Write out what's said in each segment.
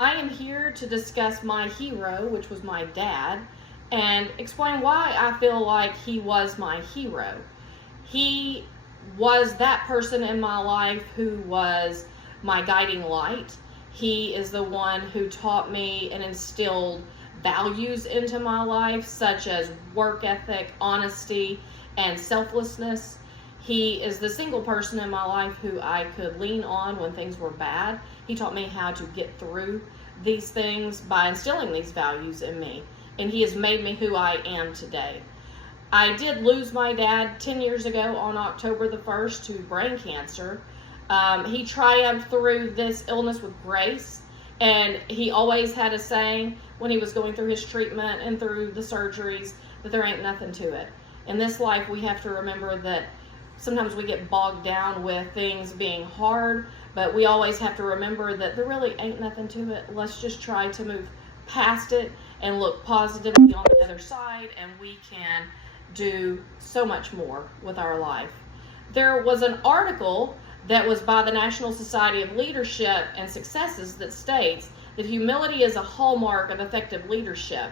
I am here to discuss my hero, which was my dad, and explain why I feel like he was my hero. He was that person in my life who was my guiding light. He is the one who taught me and instilled values into my life, such as work ethic, honesty, and selflessness. He is the single person in my life who I could lean on when things were bad. He taught me how to get through these things by instilling these values in me. And he has made me who I am today. I did lose my dad 10 years ago on October the 1st to brain cancer. He triumphed through this illness with grace, and he always had a saying when he was going through his treatment and through the surgeries that there ain't nothing to it. In this life, we have to remember that sometimes we get bogged down with things being hard, but we always have to remember that there really ain't nothing to it. Let's just try to move past it and look positively on the other side, and we can do so much more with our life. There was an article that was by the National Society of Leadership and Successes that states that humility is a hallmark of effective leadership.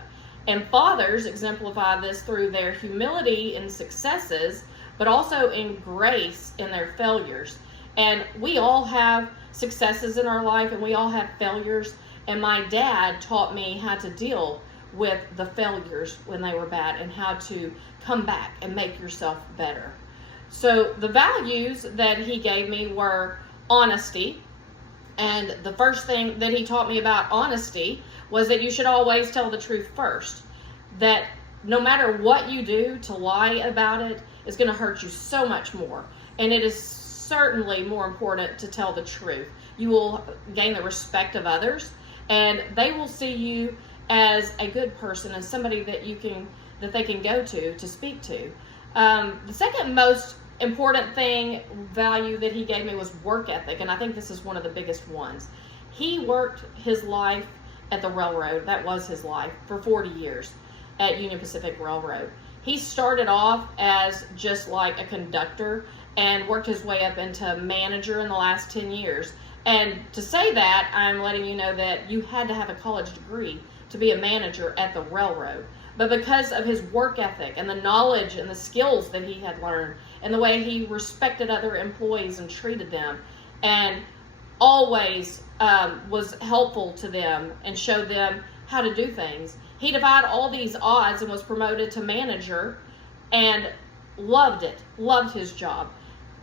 And fathers exemplify this through their humility in successes, but also in grace in their failures. And we all have successes in our life, and we all have failures. And my dad taught me how to deal with the failures when they were bad and how to come back and make yourself better. So the values that he gave me were honesty. And the first thing that he taught me about honesty was that you should always tell the truth first. That no matter what you do, to lie about it is going to hurt you so much more. And it is certainly more important to tell the truth. You will gain the respect of others, and they will see you as a good person and somebody that they can go to speak to. The second most important value that he gave me was work ethic, and I think this is one of the biggest ones. He worked his life at the railroad. That was his life for 40 years at Union Pacific Railroad. He started off as just like a conductor and worked his way up into manager in the last 10 years. And to say that, I'm letting you know that you had to have a college degree to be a manager at the railroad. But because of his work ethic and the knowledge and the skills that he had learned and the way he respected other employees and treated them and always was helpful to them and showed them how to do things, he defied all these odds and was promoted to manager and loved it, loved his job.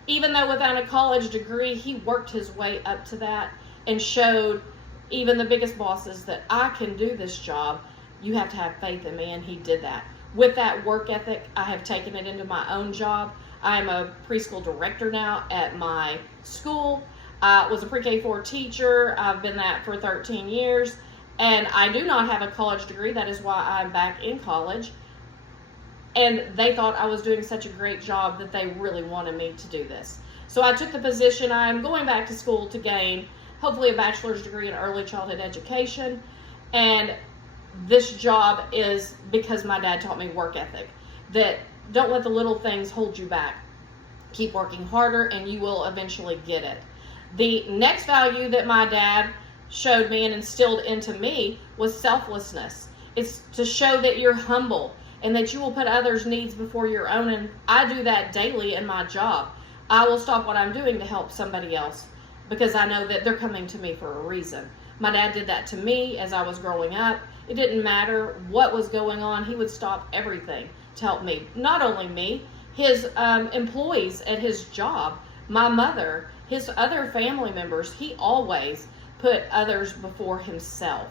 Even though without a college degree, he worked his way up to that and showed even the biggest bosses that I can do this job. You have to have faith in me, and he did that. With that work ethic, I have taken it into my own job. I am a preschool director now at my school. I was a pre-K4 teacher. I've been that for 13 years, and I do not have a college degree. That is why I'm back in college. And they thought I was doing such a great job that they really wanted me to do this. So I took the position. I'm going back to school to gain hopefully a bachelor's degree in early childhood education. And this job is because my dad taught me work ethic. That don't let the little things hold you back. Keep working harder and you will eventually get it. The next value that my dad showed me and instilled into me was selflessness. It's to show that you're humble and that you will put others' needs before your own. And I do that daily in my job. I will stop what I'm doing to help somebody else because I know that they're coming to me for a reason. My dad did that to me as I was growing up. It didn't matter what was going on. He would stop everything to help me. Not only me, his employees at his job, my mother, his other family members. He always put others before himself.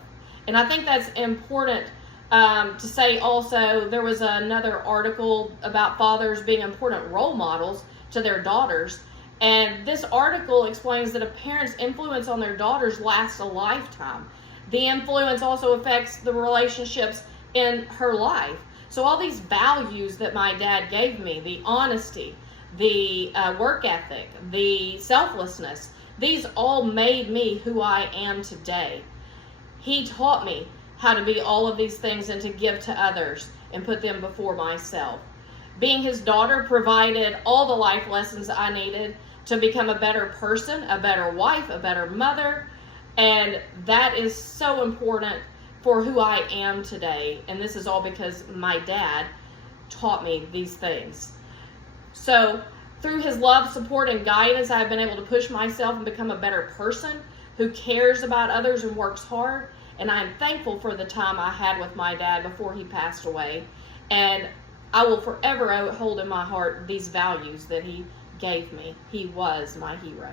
And I think that's important to say also. There was another article about fathers being important role models to their daughters. And this article explains that a parent's influence on their daughters lasts a lifetime. The influence also affects the relationships in her life. So all these values that my dad gave me, the honesty, the work ethic, the selflessness, these all made me who I am today. He taught me how to be all of these things and to give to others and put them before myself. Being his daughter provided all the life lessons I needed to become a better person, a better wife, a better mother, And that is so important for who I am today. And this is all because my dad taught me these things. So through his love, support, and guidance, I've been able to push myself and become a better person who cares about others and works hard. And I'm thankful for the time I had with my dad before he passed away. And I will forever hold in my heart these values that he gave me. He was my hero.